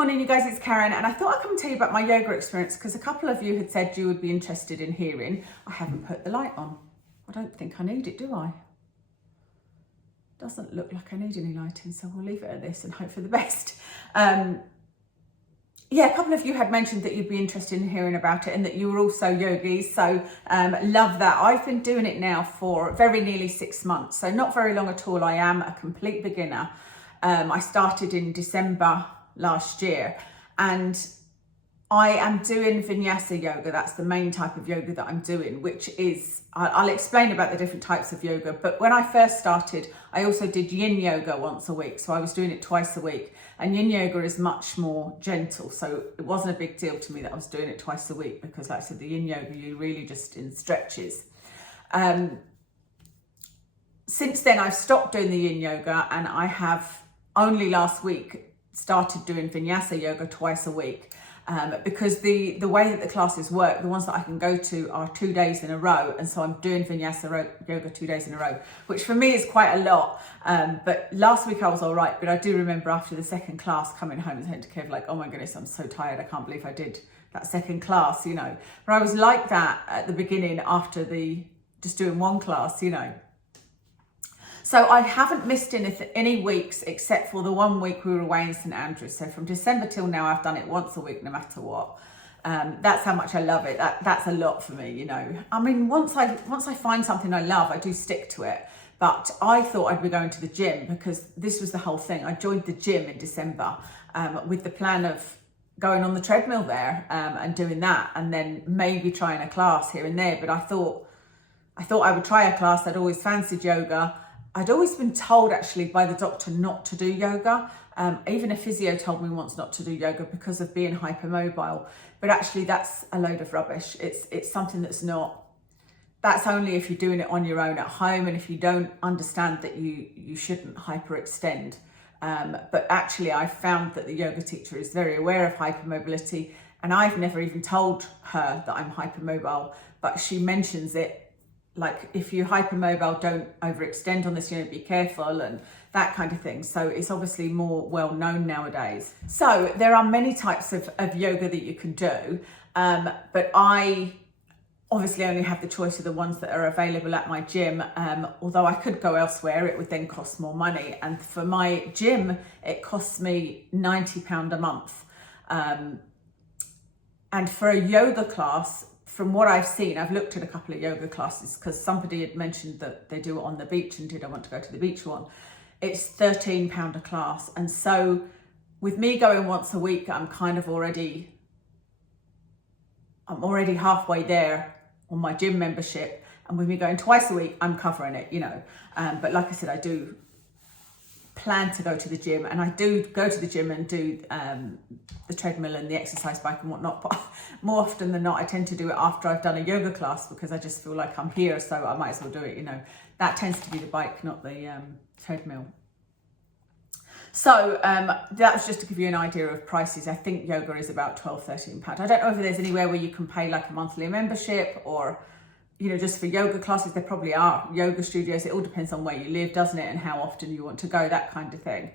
morning, you guys, it's Karen, and I thought I'd come and tell you about my yoga experience because a couple of you had said you would be interested in hearing. I haven't put the light on. I don't think I need it, do I? Doesn't look like I need any lighting, so we'll leave it at this and hope for the best. Yeah, a couple of you had mentioned that you'd be interested in hearing about it and that you were also yogis, so love that. I've been doing it now for very nearly 6 months, so not very long at all. I am a complete beginner. I started in December last year, and I am doing Vinyasa yoga. That's the main type of yoga that I'm doing, which is, I'll explain about the different types of yoga, but when I first started, I also did Yin yoga once a week. So I was doing it twice a week, and Yin yoga is much more gentle. So it wasn't a big deal to me that I was doing it twice a week because, like I said, the Yin yoga, you really just in stretches. Since then, I've stopped doing the Yin yoga, and I have only last week started doing Vinyasa yoga twice a week. Because the way that the classes work, the ones that I can go to are 2 days in a row. And so I'm doing Vinyasa yoga 2 days in a row, which for me is quite a lot. But last week I was all right. But I do remember after the second class coming home and saying to Kev, like, oh my goodness, I'm so tired. I can't believe I did that second class, you know. But I was like that at the beginning after just doing one class, you know. So I haven't missed any weeks except for the 1 week we were away in St Andrews. So from December till now, I've done it once a week, no matter what. That's how much I love it. That's a lot for me, you know. I mean, once I find something I love, I do stick to it. But I thought I'd be going to the gym because this was the whole thing. I joined the gym in December with the plan of going on the treadmill there and doing that, and then maybe trying a class here and there. But I thought I would try a class. I'd always fancied yoga. I'd always been told actually by the doctor not to do yoga. Even a physio told me once not to do yoga because of being hypermobile. But actually that's a load of rubbish. It's something that's only if you're doing it on your own at home and if you don't understand that you shouldn't hyperextend. But actually I found that the yoga teacher is very aware of hypermobility, and I've never even told her that I'm hypermobile, but she mentions it. Like, if you're hypermobile, don't overextend on this, you know, be careful and that kind of thing. So it's obviously more well known nowadays. So there are many types of yoga that you can do, but I obviously only have the choice of the ones that are available at my gym. Although I could go elsewhere, it would then cost more money. And for my gym, it costs me £90 a month. And for a yoga class, from what I've seen, I've looked at a couple of yoga classes because somebody had mentioned that they do it on the beach, and did I want to go to the beach one? It's £13 a class. And so with me going once a week, I'm already halfway there on my gym membership. And with me going twice a week, I'm covering it, you know. But like I said, I do plan to go to the gym, and I do go to the gym and do the treadmill and the exercise bike and whatnot, but more often than not I tend to do it after I've done a yoga class because I just feel like I'm here, so I might as well do it, you know. That tends to be the bike, not the treadmill. So that was just to give you an idea of prices. I think yoga is about £12-13. I don't know if there's anywhere where you can pay like a monthly membership, or you know, just for yoga classes. There probably are yoga studios. It all depends on where you live, doesn't it? And how often you want to go, that kind of thing.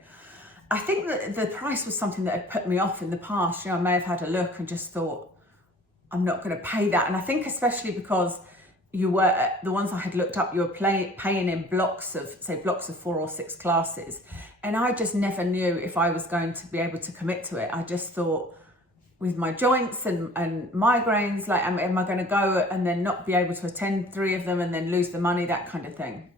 I think that the price was something that had put me off in the past. You know, I may have had a look and just thought, I'm not going to pay that. And I think especially because the ones I had looked up, you were paying in blocks of 4 or 6 classes. And I just never knew if I was going to be able to commit to it. I just thought, with my joints and migraines, like, am I going to go and then not be able to attend 3 of them and then lose the money, that kind of thing.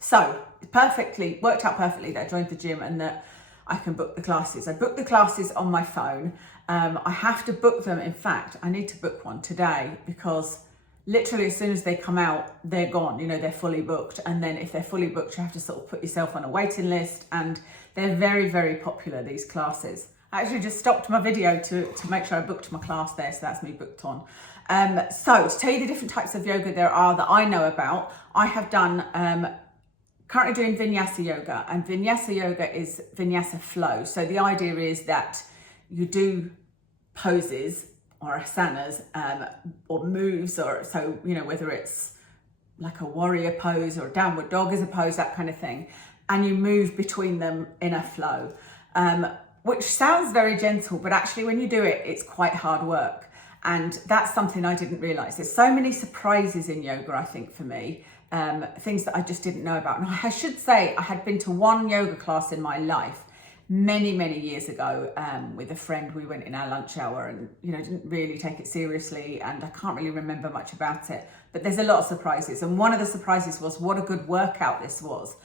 So it worked out perfectly that I joined the gym and that I can book the classes. I book the classes on my phone. I have to book them. In fact, I need to book one today because literally as soon as they come out, they're gone, you know, they're fully booked. And then if they're fully booked, you have to sort of put yourself on a waiting list, and they're very, very popular, these classes. I actually just stopped my video to make sure I booked my class there, so that's me booked on. So to tell you the different types of yoga there are that I know about, I have done, currently doing Vinyasa yoga, and Vinyasa yoga is Vinyasa flow. So the idea is that you do poses or asanas or moves, or so, you know, whether it's like a warrior pose or a downward dog is a pose, that kind of thing, and you move between them in a flow. which sounds very gentle, but actually when you do it, it's quite hard work. And that's something I didn't realize. There's so many surprises in yoga, I think, for me, things that I just didn't know about. And I should say I had been to one yoga class in my life many, many years ago with a friend. We went in our lunch hour and, didn't really take it seriously. And I can't really remember much about it, but there's a lot of surprises. And one of the surprises was what a good workout this was.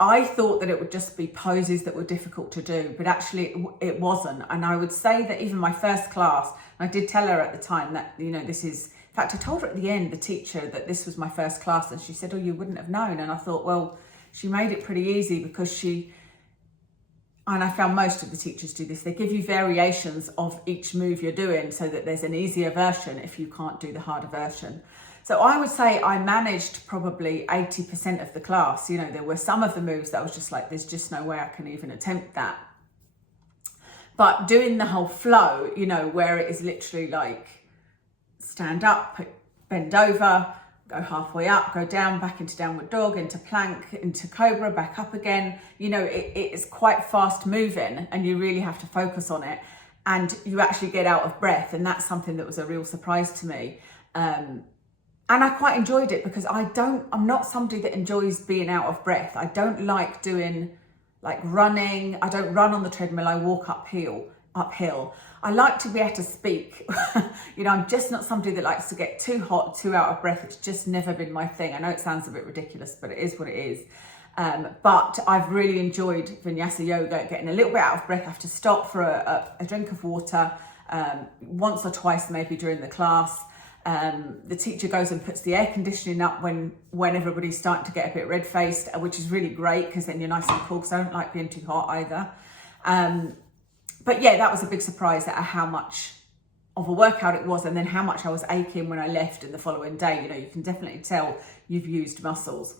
I thought that it would just be poses that were difficult to do, but actually it wasn't. And I would say that even my first class, I did tell her at the time that, this is, in fact, I told her at the end, the teacher, that this was my first class, and she said, oh, you wouldn't have known. And I thought, well, she made it pretty easy because and I found most of the teachers do this, they give you variations of each move you're doing so that there's an easier version if you can't do the harder version. So I would say I managed probably 80% of the class. There were some of the moves that I was just like, there's just no way I can even attempt that. But doing the whole flow, where it is literally like stand up, bend over, go halfway up, go down, back into downward dog, into plank, into cobra, back up again. It is quite fast moving and you really have to focus on it. And you actually get out of breath. And that's something that was a real surprise to me. And I quite enjoyed it because I'm not somebody that enjoys being out of breath. I don't like doing like running. I don't run on the treadmill. I walk uphill. I like to be able to speak. I'm just not somebody that likes to get too hot, too out of breath. It's just never been my thing. I know it sounds a bit ridiculous, but it is what it is. But I've really enjoyed Vinyasa yoga, getting a little bit out of breath. I have to stop for a drink of water once or twice maybe during the class. The teacher goes and puts the air conditioning up when everybody's starting to get a bit red-faced, which is really great because then you're nice and cool, because I don't like being too hot either. But yeah, that was a big surprise at how much of a workout it was, and then how much I was aching when I left in the following day. You can definitely tell you've used muscles.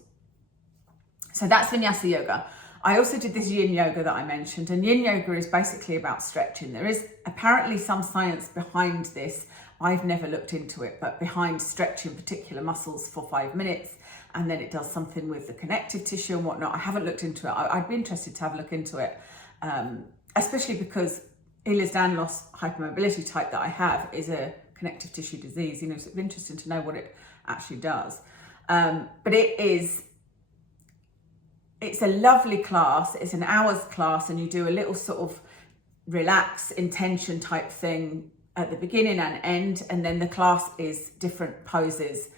So that's Vinyasa yoga. I also did this yin yoga that I mentioned, and yin yoga is basically about stretching. There is apparently some science behind this. I've never looked into it, but behind stretching particular muscles for 5 minutes, and then it does something with the connective tissue and whatnot. I haven't looked into it. I'd be interested to have a look into it, especially because Ehlers-Danlos hypermobility type that I have is a connective tissue disease. So it'd be interesting to know what it actually does. But it's a lovely class. It's an hour's class, and you do a little sort of relax, intention type thing at the beginning and end, and then the class is different poses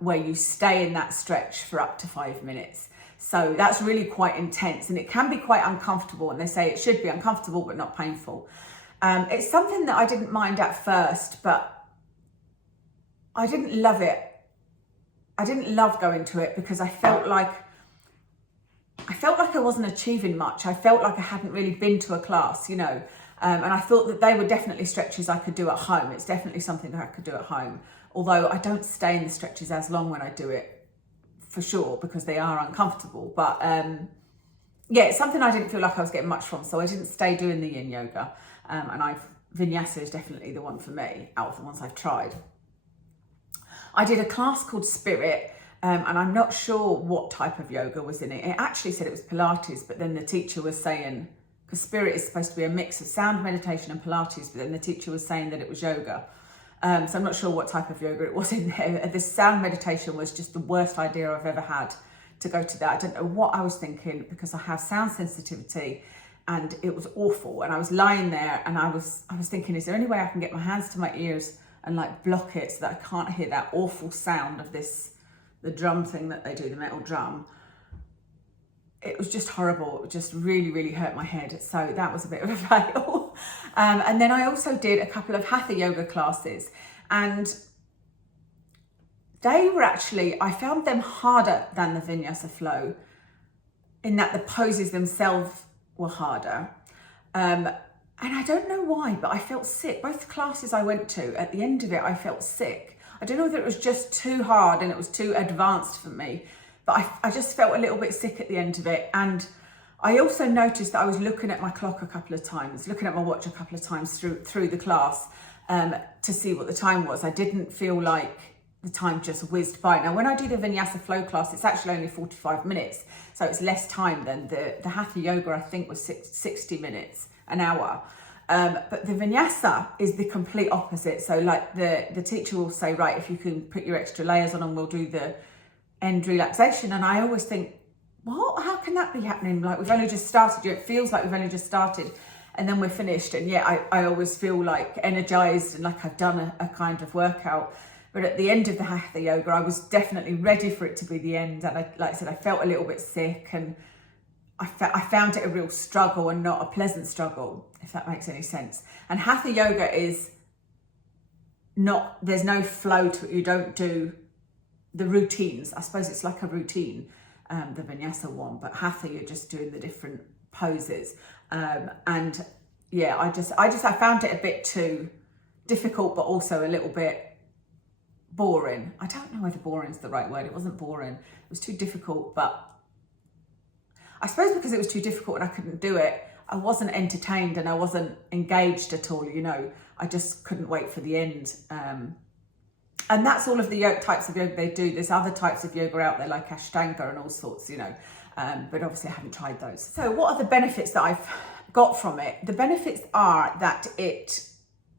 where you stay in that stretch for up to 5 minutes. So that's really quite intense, and it can be quite uncomfortable, and they say it should be uncomfortable but not painful. It's something that I didn't mind at first, but I didn't love it. I didn't love going to it because I felt like I wasn't achieving much. I felt like I hadn't really been to a class, and I thought that they were definitely stretches I could do at home. It's definitely something that I could do at home, although I don't stay in the stretches as long when I do it, for sure, because they are uncomfortable. But yeah, it's something I didn't feel like I was getting much from, so I didn't stay doing the yin yoga. And Vinyasa is definitely the one for me out of the ones I've tried. I did a class called Spirit, and I'm not sure what type of yoga was in it. It actually said it was Pilates, but then the teacher was saying, because Spirit is supposed to be a mix of sound meditation and Pilates, but then the teacher was saying that it was yoga. So I'm not sure what type of yoga it was in there. This sound meditation was just the worst idea I've ever had to go to that. I don't know what I was thinking because I have sound sensitivity, and it was awful. And I was lying there and I was thinking, is there any way I can get my hands to my ears and like block it so that I can't hear that awful sound of the drum thing that they do, the metal drum. It was just horrible. It just really, really hurt my head. So that was a bit of a fail. And then I also did a couple of Hatha yoga classes, and they were actually, I found them harder than the Vinyasa flow in that the poses themselves were harder. And I don't know why, but I felt sick. Both classes I went to, at the end of it, I felt sick. I don't know whether it was just too hard and it was too advanced for me, but I just felt a little bit sick at the end of it. And I also noticed that I was looking at my clock a couple of times, looking at my watch a couple of times through the class to see what the time was. I didn't feel like the time just whizzed by. Now, when I do the Vinyasa flow class, it's actually only 45 minutes. So it's less time than the Hatha yoga, I think, was 60 minutes, an hour. But the Vinyasa is the complete opposite. So like the teacher will say, right, if you can put your extra layers on and we'll do the end relaxation. And I always think, what? How can that be happening? Like we've only just started. It feels like we've only just started and then we're finished. And yeah, I always feel like energized and like I've done a kind of workout. But at the end of the Hatha yoga, I was definitely ready for it to be the end. And like I said, I felt a little bit sick and I found it a real struggle and not a pleasant struggle, if that makes any sense. And Hatha yoga is not, there's no flow to it. You don't do the routines. I suppose it's like a routine, the Vinyasa one, but Hatha, you're just doing the different poses. And yeah, I found it a bit too difficult, but also a little bit boring. I don't know whether boring is the right word. It wasn't boring. It was too difficult, but I suppose because it was too difficult and I couldn't do it, I wasn't entertained and I wasn't engaged at all, you know. I just couldn't wait for the end. And that's all of the types of yoga they do. There's other types of yoga out there like Ashtanga and all sorts, you know. But obviously I haven't tried those. So what are the benefits that I've got from it? The benefits are that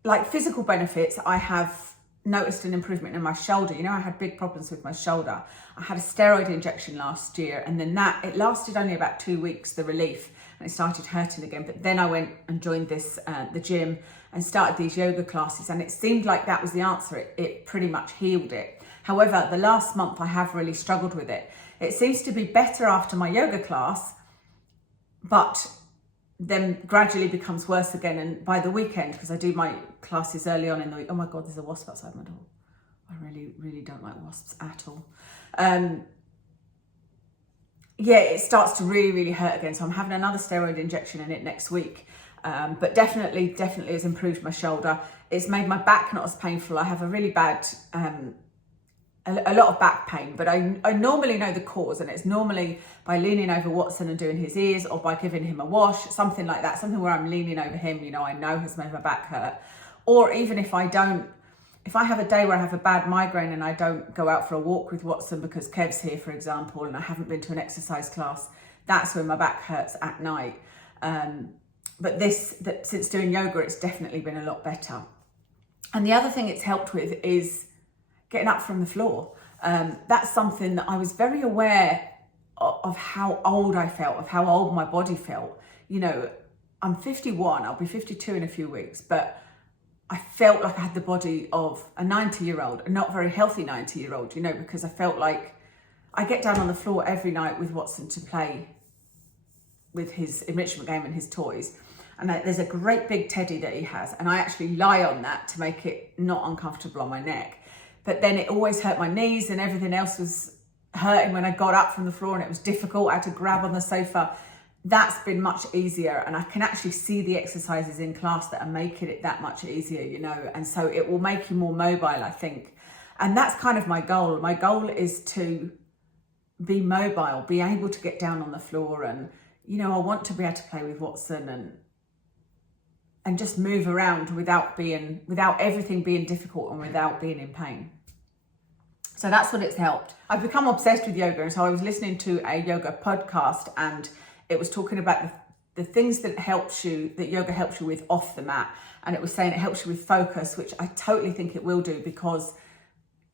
like physical benefits, I have noticed an improvement in my shoulder. You know, I had big problems with my shoulder. I had a steroid injection last year and then it lasted only about 2 weeks, the relief, and it started hurting again. But then I went and joined the gym and started these yoga classes and it seemed like that was the answer. It pretty much healed it. However, the last month I have really struggled with it. It seems to be better after my yoga class, but then gradually becomes worse again. And by the weekend, because I do my classes early on in the week, oh my God, there's a wasp outside my door. I really, really don't like wasps at all. Yeah, it starts to really, really hurt again. So I'm having another steroid injection in it next week. But definitely has improved my shoulder. It's made my back not as painful. I have a really bad, a lot of back pain, but I normally know the cause, and it's normally by leaning over Watson and doing his ears, or by giving him a wash, something like that, something where I'm leaning over him, you know, I know has made my back hurt. Or even if I have a day where I have a bad migraine and I don't go out for a walk with Watson because Kev's here, for example, and I haven't been to an exercise class, that's when my back hurts at night. But since doing yoga, it's definitely been a lot better. And the other thing it's helped with is getting up from the floor. That's something that I was very aware of how old I felt, of how old my body felt. You know, I'm 51, I'll be 52 in a few weeks, but I felt like I had the body of a 90-year-old, a not very healthy 90-year-old, you know, because I felt like I get down on the floor every night with Watson to play with his enrichment game and his toys. And there's a great big teddy that he has, and I actually lie on that to make it not uncomfortable on my neck. But then it always hurt my knees and everything else was hurting when I got up from the floor and it was difficult. I had to grab on the sofa. That's been much easier, and I can actually see the exercises in class that are making it that much easier, you know, and so it will make you more mobile, I think. And that's kind of my goal. My goal is to be mobile, be able to get down on the floor, and, you know, I want to be able to play with Watson and just move around without everything being difficult and without being in pain. So that's what it's helped. I've become obsessed with yoga, and so I was listening to a yoga podcast, and it was talking about the things that yoga helps you with off the mat. And it was saying it helps you with focus, which I totally think it will do, because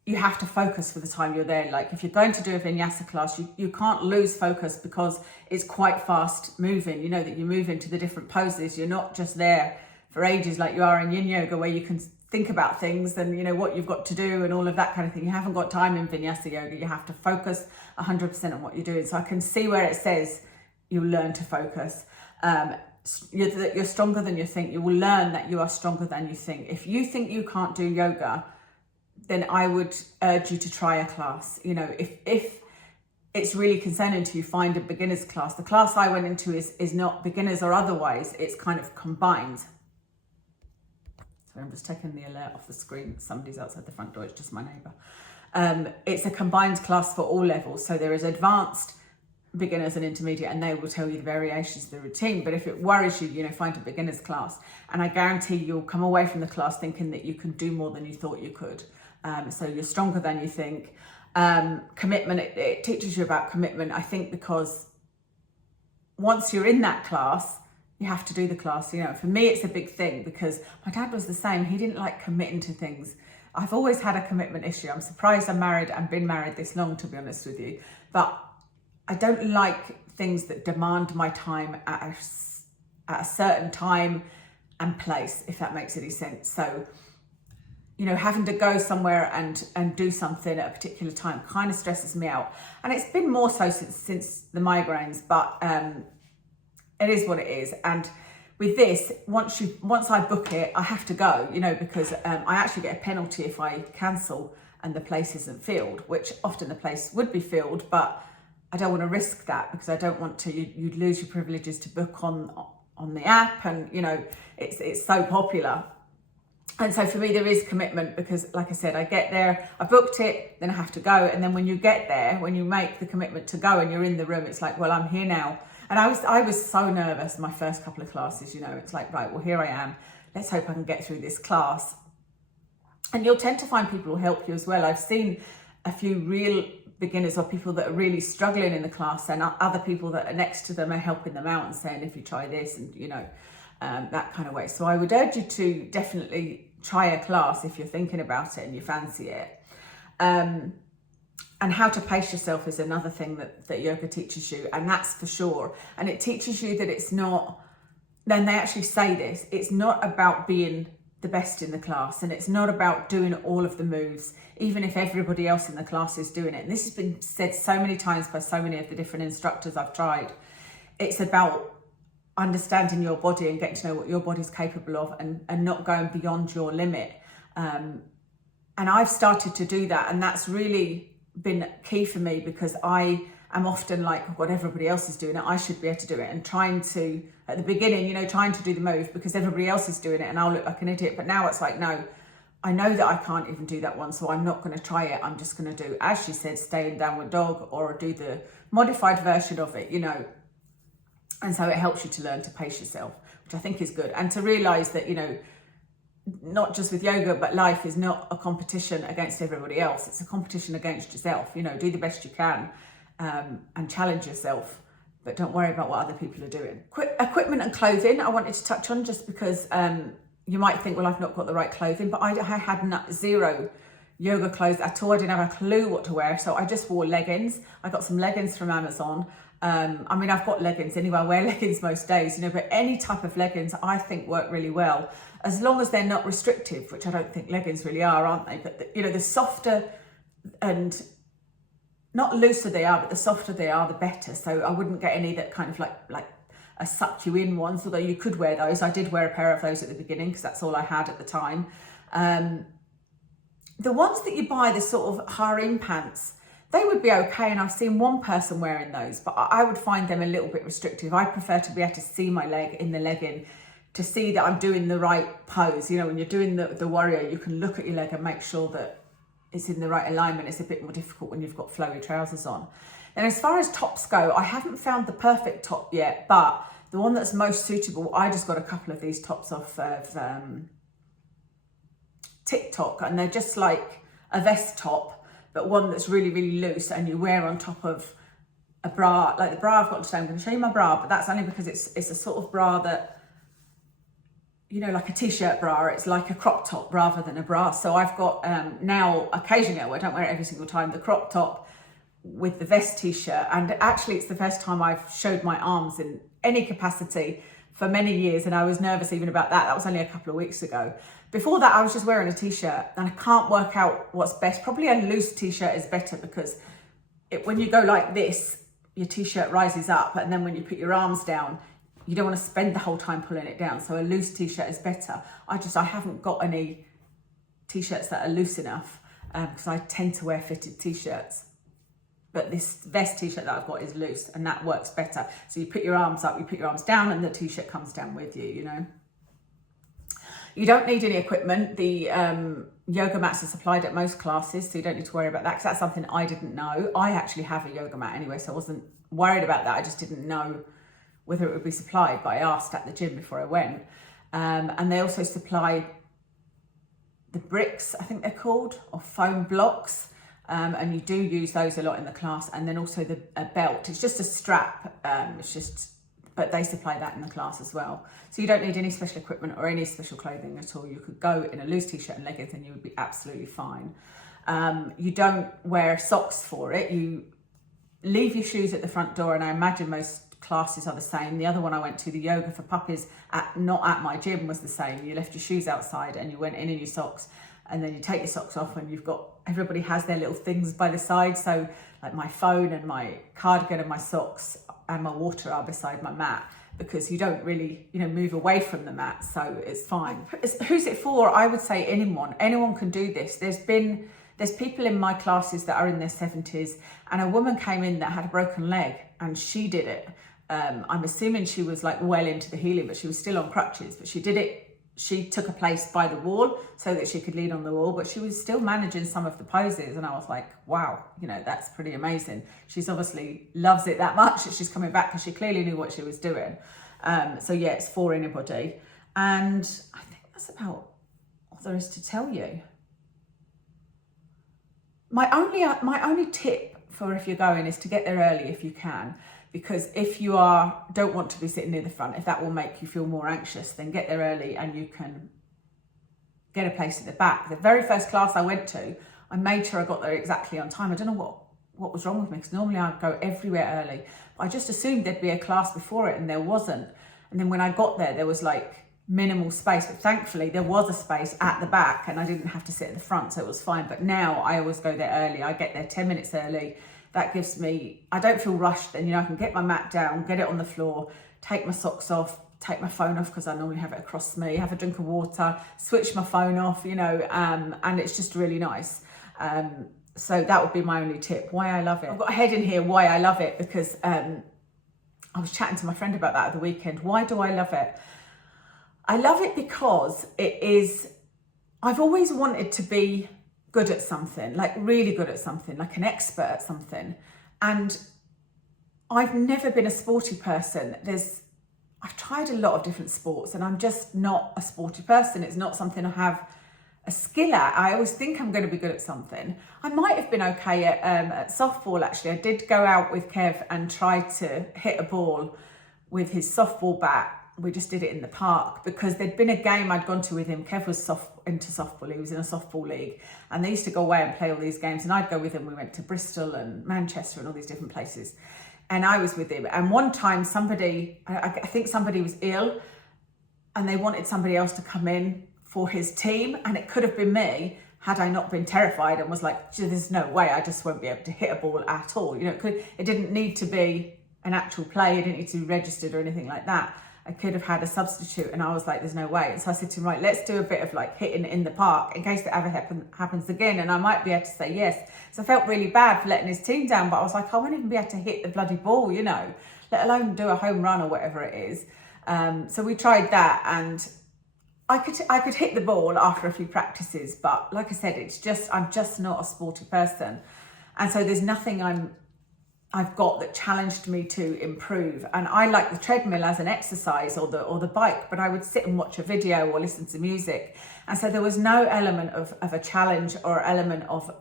you have to focus for the time you're there. Like if you're going to do a Vinyasa class, you can't lose focus because it's quite fast moving. You know that you move into the different poses. You're not just there for ages like you are in Yin yoga, where you can think about things and, you know, what you've got to do and all of that kind of thing. You haven't got time in Vinyasa yoga. You have to focus 100% on what you're doing. So I can see where it says you'll learn to focus. You're stronger than you think. You will learn that you are stronger than you think. If you think you can't do yoga, then I would urge you to try a class. You know, if it's really concerning to you, find a beginner's class. The class I went into is not beginners or otherwise, it's kind of combined. So I'm just taking the alert off the screen. Somebody's outside the front door, it's just my neighbour. It's a combined class for all levels. So there is advanced, beginners and intermediate, and they will tell you the variations of the routine. But if it worries you, you know, find a beginner's class. And I guarantee you'll come away from the class thinking that you can do more than you thought you could. So you're stronger than you think. Commitment, it teaches you about commitment, I think, because once you're in that class, you have to do the class. You know, for me, it's a big thing because my dad was the same. He didn't like committing to things. I've always had a commitment issue. I'm surprised I'm married and been married this long, to be honest with you. But I don't like things that demand my time at a certain time and place, if that makes any sense. So, you know, having to go somewhere and do something at a particular time kind of stresses me out. And it's been more so since the migraines, but it is what it is. And with this, once I book it, I have to go, you know, because I actually get a penalty if I cancel and the place isn't filled, which often the place would be filled, but I don't want to risk that because I don't want to, you'd lose your privileges to book on the app, and you know, it's so popular. And so for me, there is commitment because, like I said, I get there, I booked it, then I have to go. And then when you get there, when you make the commitment to go and you're in the room, it's like, well, I'm here now. And I was so nervous my first couple of classes, you know, it's like, right, well, here I am. Let's hope I can get through this class. And you'll tend to find people who help you as well. I've seen a few real beginners or people that are really struggling in the class, and other people that are next to them are helping them out and saying, if you try this, and you know, that kind of way. So I would urge you to definitely try a class if you're thinking about it and you fancy it. And how to pace yourself is another thing that yoga teaches you, and that's for sure. And it teaches you that it's not, then they actually say this, it's not about being the best in the class, and it's not about doing all of the moves, even if everybody else in the class is doing it. And this has been said so many times by so many of the different instructors I've tried. It's about understanding your body and getting to know what your body's capable of, and not going beyond your limit. And I've started to do that, and that's really been key for me because I am often like, what everybody else is doing it, I should be able to do it, and trying to, at the beginning, you know, trying to do the move because everybody else is doing it and I'll look like an idiot. But now it's like, no, I know that I can't even do that one, so I'm not going to try it. I'm just going to do, as she said, stay in downward dog or do the modified version of it, you know. And so it helps you to learn to pace yourself, which I think is good. And to realise that, you know, not just with yoga, but life is not a competition against everybody else. It's a competition against yourself. You know, do the best you can and challenge yourself, but don't worry about what other people are doing. Equipment and clothing, I wanted to touch on just because you might think, well, I've not got the right clothing, but I had zero yoga clothes at all. I didn't have a clue what to wear, so I just wore leggings. I got some leggings from Amazon. I mean, I've got leggings anyway. I wear leggings most days, you know, but any type of leggings I think work really well, as long as they're not restrictive, which I don't think leggings really are, aren't they? But, you know, the softer and not looser they are, but the softer they are, the better. So I wouldn't get any that kind of like a suck you in ones, although you could wear those. I did wear a pair of those at the beginning because that's all I had at the time. The ones that you buy, the sort of harem pants, they would be okay, and I've seen one person wearing those, but I would find them a little bit restrictive. I prefer to be able to see my leg in the legging, to see that I'm doing the right pose. You know, when you're doing the warrior, you can look at your leg and make sure that it's in the right alignment. It's a bit more difficult when you've got flowy trousers on. And as far as tops go, I haven't found the perfect top yet, but the one that's most suitable, I just got a couple of these tops off of TikTok, and they're just like a vest top, but one that's really, really loose, and you wear on top of a bra. Like the bra I've got today, I'm going to show you my bra, but that's only because it's a sort of bra that, you know, like a t-shirt bra. It's like a crop top rather than a bra. So I've got now, occasionally, I don't wear it every single time, the crop top with the vest t-shirt. And actually it's the first time I've showed my arms in any capacity for many years, and I was nervous even about that. That was only a couple of weeks ago. Before that, I was just wearing a t-shirt, and I can't work out what's best. Probably a loose t-shirt is better because when you go like this, your t-shirt rises up, and then when you put your arms down, you don't want to spend the whole time pulling it down. So a loose t-shirt is better. I haven't got any t-shirts that are loose enough because I tend to wear fitted t-shirts. But this vest t-shirt that I've got is loose, and that works better. So you put your arms up, you put your arms down, and the t-shirt comes down with you, you know. You don't need any equipment. The yoga mats are supplied at most classes, so you don't need to worry about that, because that's something I didn't know. I actually have a yoga mat anyway, so I wasn't worried about that. I just didn't know whether it would be supplied, but I asked at the gym before I went. And they also supply the bricks, I think they're called, or foam blocks. And you do use those a lot in the class. And then also the belt. It's just a strap. But they supply that in the class as well. So you don't need any special equipment or any special clothing at all. You could go in a loose t-shirt and leggings and you would be absolutely fine. You don't wear socks for it. You leave your shoes at the front door, and I imagine most classes are the same. The other one I went to, the yoga for puppies, not at my gym, was the same. You left your shoes outside and you went in your socks, and then you take your socks off, and everybody has their little things by the side. So like my phone and my cardigan and my socks and my water are beside my mat, because you don't really, move away from the mat, so it's fine. Who's it for? I would say anyone can do this. There's people in my classes that are in their 70s, and a woman came in that had a broken leg, and she did it. I'm assuming she was like well into the healing, but she was still on crutches, but she did it. She took a place by the wall so that she could lean on the wall, but she was still managing some of the poses. And I was like, wow, that's pretty amazing. She's obviously loves it that much that she's coming back, because she clearly knew what she was doing. So yeah, it's for anybody. And I think that's about all there is to tell you. My only tip for if you're going is to get there early if you can, because if you don't want to be sitting near the front, if that will make you feel more anxious, then get there early and you can get a place at the back. The very first class I went to, I made sure I got there exactly on time. I don't know what was wrong with me, because normally I'd go everywhere early, but I just assumed there'd be a class before it, and there wasn't. And then when I got there was like minimal space, but thankfully there was a space at the back and I didn't have to sit at the front, so it was fine. But now I always go there early. I get there 10 minutes early. That gives me, I don't feel rushed, and I can get my mat down, get it on the floor, take my socks off, take my phone off, because I normally have it across me, have a drink of water, switch my phone off, and it's just really nice. So that would be my only tip. Why I love it. I've got a head in here why I love it, because I was chatting to my friend about that at the weekend. Why do I love it? I love it because I've always wanted to be good at something, like really good at something, like an expert at something. And I've never been a sporty person. I've tried a lot of different sports, and I'm just not a sporty person. It's not something I have a skill at. I always think I'm going to be good at something. I might have been okay at softball, actually. I did go out with Kev and try to hit a ball with his softball bat. We just did it in the park, because there'd been a game I'd gone to with him. Kev was into softball. He was in a softball league, and they used to go away and play all these games, and I'd go with him. We went to Bristol and Manchester and all these different places, and I was with him. And one time I think somebody was ill, and they wanted somebody else to come in for his team, and it could have been me had I not been terrified and was like, there's no way, I just won't be able to hit a ball at all. It didn't need to be an actual play. It didn't need to be registered or anything like that. I could have had a substitute, and I was like, there's no way. And so I said to him, right, let's do a bit of like hitting in the park in case that ever happens again, and I might be able to say yes. So I felt really bad for letting his team down, but I was like, I won't even be able to hit the bloody ball, let alone do a home run or whatever it is. So we tried that, and I could hit the ball after a few practices, but like I said, I'm just not a sporty person. And so there's nothing I've got that challenged me to improve. And I like the treadmill as an exercise, or the bike, but I would sit and watch a video or listen to music. And so there was no element of a challenge or element of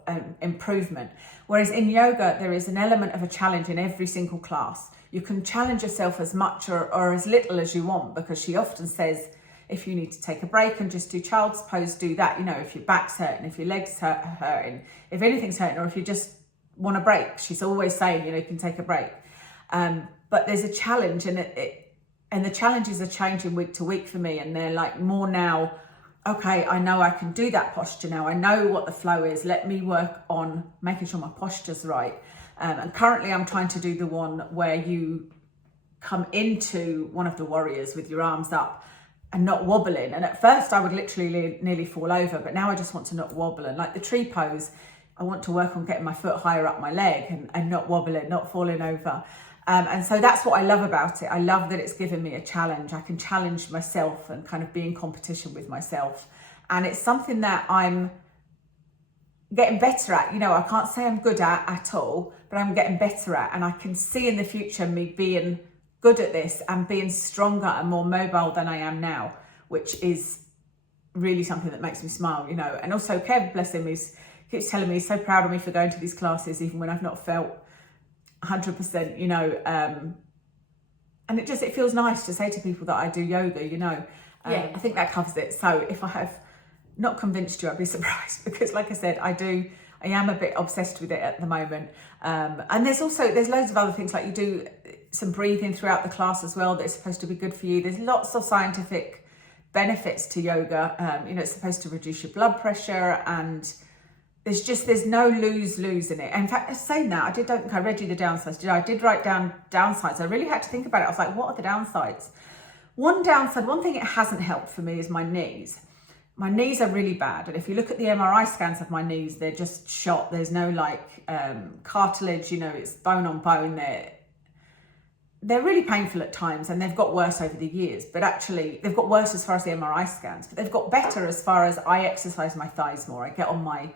improvement. Whereas in yoga, there is an element of a challenge in every single class. You can challenge yourself as much or as little as you want, because she often says, if you need to take a break and just do child's pose, do that. If your back's hurting, if your legs hurting, if anything's hurting, or if you just want a break, she's always saying, you can take a break. But there's a challenge, and and the challenges are changing week to week for me, and they're like more now, okay, I know I can do that posture now. I know what the flow is. Let me work on making sure my posture's right. And currently I'm trying to do the one where you come into one of the warriors with your arms up and not wobbling. And at first I would literally nearly fall over, but now I just want to not wobble. And like the tree pose, I want to work on getting my foot higher up my leg and not wobbling, not falling over. And so that's what I love about it. I love that it's given me a challenge. I can challenge myself and kind of be in competition with myself. And it's something that I'm getting better at. I can't say I'm good at all, but I'm getting better at. And I can see in the future me being good at this and being stronger and more mobile than I am now, which is really something that makes me smile, you know. And also Kev, bless him, keeps telling me he's so proud of me for going to these classes, even when I've not felt 100%, you know. And it feels nice to say to people that I do yoga, you know. Yeah. I think that covers it. So if I have not convinced you, I'd be surprised, because like I said, I am a bit obsessed with it at the moment. And there's loads of other things, like you do some breathing throughout the class as well that's supposed to be good for you. There's lots of scientific benefits to yoga. You know, it's supposed to reduce your blood pressure, and there's no lose in it. And in fact, saying that, I don't think I read you the downsides, did I? I did write down downsides. I really had to think about it. I was like, what are the downsides? One thing it hasn't helped for me is my knees. My knees are really bad. And if you look at the MRI scans of my knees, they're just shot. There's no cartilage, you know, it's bone on bone. They're really painful at times, and they've got worse over the years. But actually, they've got worse as far as the MRI scans, but they've got better as far as I exercise my thighs more. I get on my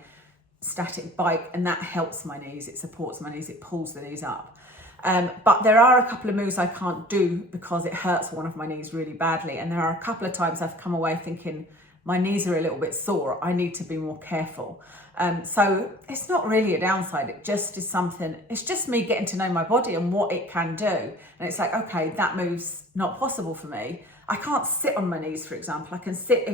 static bike, and that helps my knees. It supports my knees. It pulls the knees up. But there are a couple of moves I can't do because it hurts one of my knees really badly. And there are a couple of times I've come away thinking my knees are a little bit sore. I need to be more careful. So it's not really a downside. It just is something, it's just me getting to know my body and what it can do. And it's like, okay, that move's not possible for me. I can't sit on my knees, for example. I can sit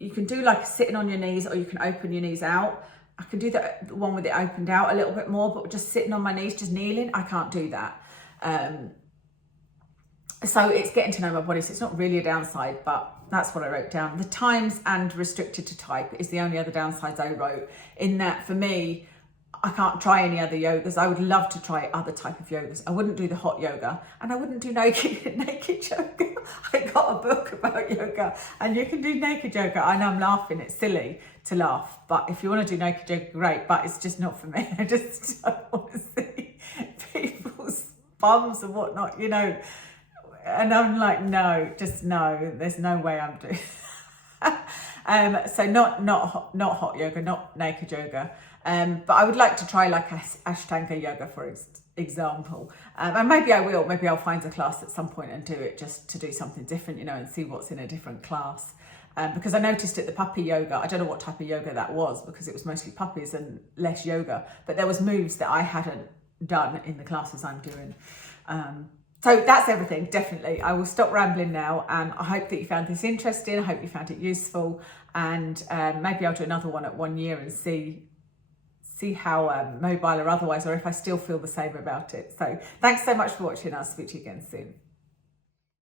you can do like sitting on your knees, or you can open your knees out. I can do the one with it opened out a little bit more, but just sitting on my knees, just kneeling, I can't do that. So it's getting to know my body. So it's not really a downside, but that's what I wrote down. The times and restricted to type is the only other downsides I wrote, in that for me, I can't try any other yogas. I would love to try other type of yogas. I wouldn't do the hot yoga, and I wouldn't do naked yoga. I got a book about yoga, and you can do naked yoga. I know I'm laughing, it's silly to laugh, but if you want to do naked yoga, great, but it's just not for me. I just don't want to see people's bums and whatnot, you know. And I'm like, no, there's no way I'm doing that. So not hot yoga, not naked yoga. But I would like to try like Ashtanga yoga, for example. And maybe I will. Maybe I'll find a class at some point and do it, just to do something different, you know, and see what's in a different class. Because I noticed at the puppy yoga, I don't know what type of yoga that was, because it was mostly puppies and less yoga, but there was moves that I hadn't done in the classes I'm doing. So that's everything, definitely. I will stop rambling now, and I hope that you found this interesting. I hope you found it useful, and maybe I'll do another one at 1 year and see how mobile or otherwise, or if I still feel the same about it. So thanks so much for watching. I'll speak to you again soon.